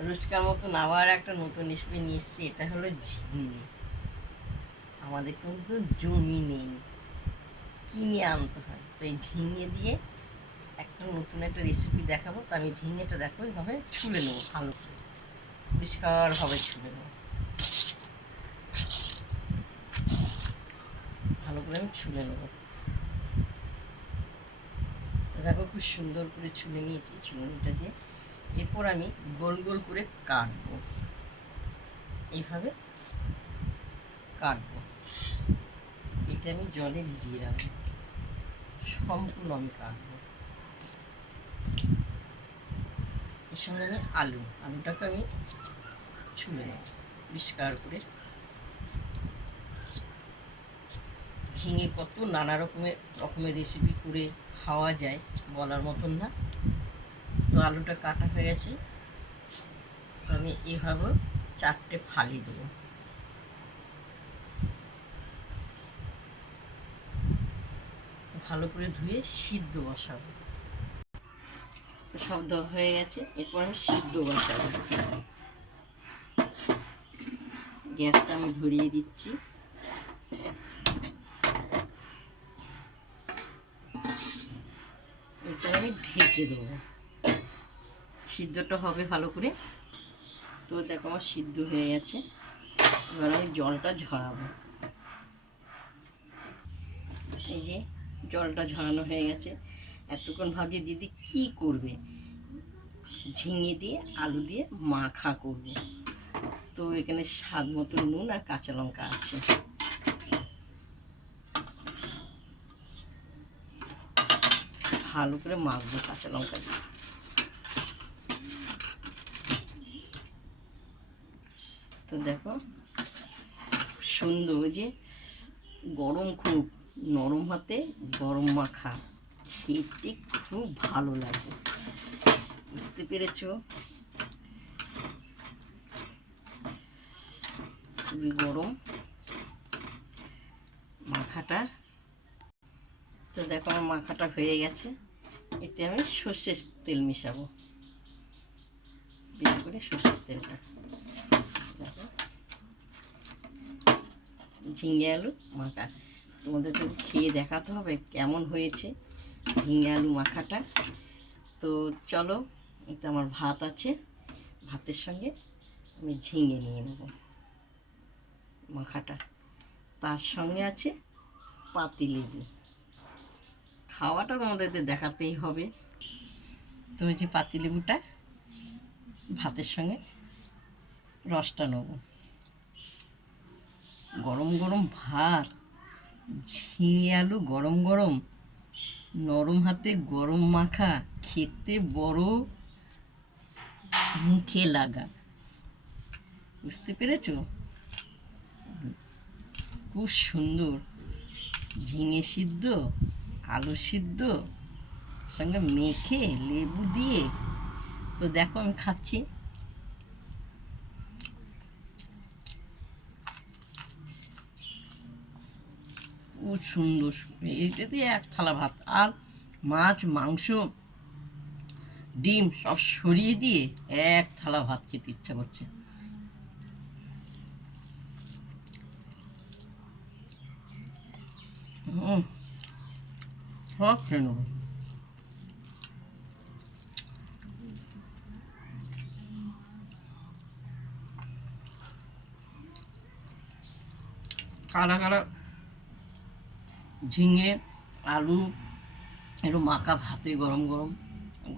রোজকার মতন আবার একটা নতুন রেসিপি নিয়ে এসেছি। এটা হলো ঝিঙে। আমাদের কিন্তু জমি নেই, কিনে আনতে হয়। তো এই ঝিঙে দিয়ে একটা নতুন একটা রেসিপি দেখাবো। তো আমি ঝিঙেটা দেখো এইভাবে ছুলে নেবো, ভালো করে পরিষ্কারভাবে ছুলে নেবো। ভালো করে আমি ছুলে নেবো। দেখো খুব সুন্দর করে ছুলে নিয়েছি ছুলনিটা দিয়ে। এরপর আমি গোল গোল করে কাটবো, এইভাবে কাটবো। এটা আমি জলে ভিজিয়ে রাখবো, সম্পূর্ণ আমি কাটবো। এর সঙ্গে আমি আলুটাকে আমি ছুলে নেব পরিষ্কার করে। ঝিঙে কত নানা রকমের রেসিপি করে খাওয়া যায়, বলার মতন না। তো আলুটা কাটা হয়ে গেছে, তো আমি এভাবে 4টে ফালি দেবো। ভালো করে ধুয়ে সিদ্ধ বসাবো। সব দেওয়া হয়ে গেছে, এরপর আমি সিদ্ধ বসাবো। গ্যাসটা আমি ধরিয়ে দিচ্ছি। এরপর আমি ঢেকে দেবো, সিদ্ধটা হবে ভালো করে। তো দেখো আমার সিদ্ধ হয়ে গেছে, এবার আমি জলটা ঝরাবো। এই যে জলটা ঝরানো হয়ে গেছে। এতক্ষণ ভাবছি দিদি কি করবে, ঝিঙে দিয়ে আলু দিয়ে মাখা করবে। তো এখানে স্বাদ মতো নুন আর কাঁচা লঙ্কা আছে। ভালো করে মাখবো কাঁচা লঙ্কা দিয়ে। তো দেখো সুন্দর, যে গরম, খুব নরম হাতে গরম মাখা খেতে খুব ভালো লাগে। বুঝতে পেরেছো? খুবই গরম মাখাটা। তো দেখো আমার মাখাটা হয়ে গেছে। এতে আমি সর্ষের তেল মিশাবো, বেশ করে সর্ষের তেলটা। দেখো ঝিঙে আলু মাখা, তোমাদের তো খেয়ে দেখাতে হবে কেমন হয়েছে ঝিঙে আলু মাখাটা। তো চলো, এতে আমার ভাত আছে, ভাতের সঙ্গে আমি ঝিঙে নিয়ে নেব মাখাটা। তার সঙ্গে আছে পাতিলেবু। খাওয়াটা আমাদের দেখাতেই হবে। তো ওই যে পাতিলেবুটা ভাতের সঙ্গে রসটা নেব। গরম গরম ভাত, ঝিঙে আলু গরম গরম, নরম হাতে গরম মাখা, খেতে বড় মুখে লাগা। বুঝতে পেরেছো? খুব সুন্দর ঝিঙে সিদ্ধ, আলু সিদ্ধ সঙ্গে মেখে লেবু দিয়ে। তো দেখো আমি খাচ্ছি। খুব সুন্দর, এইটা দিয়ে এক থালা ভাত। আর মাছ, মাংস, ডিম সব সরিয়ে দিয়ে এক থালা ভাত খেতে ইচ্ছা করছে। সব খেয়ে নেবো। কারা কারা ঝিঙে আলু একটু মাখা ভাতে গরম গরম,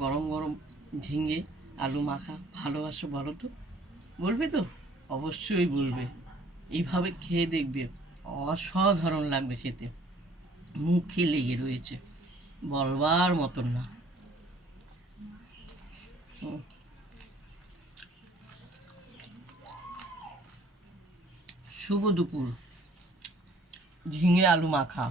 গরম গরম ঝিঙে আলু মাখা ভালোবাসো বলো তো? বলবে তো? অবশ্যই বলবে। এইভাবে খেয়ে দেখবে, অসাধারণ লাগবে খেতে, মুখে লেগে রয়েছে, বলবার মতন না। শুভ দুপুর, ঝিঙে আলু মাখা।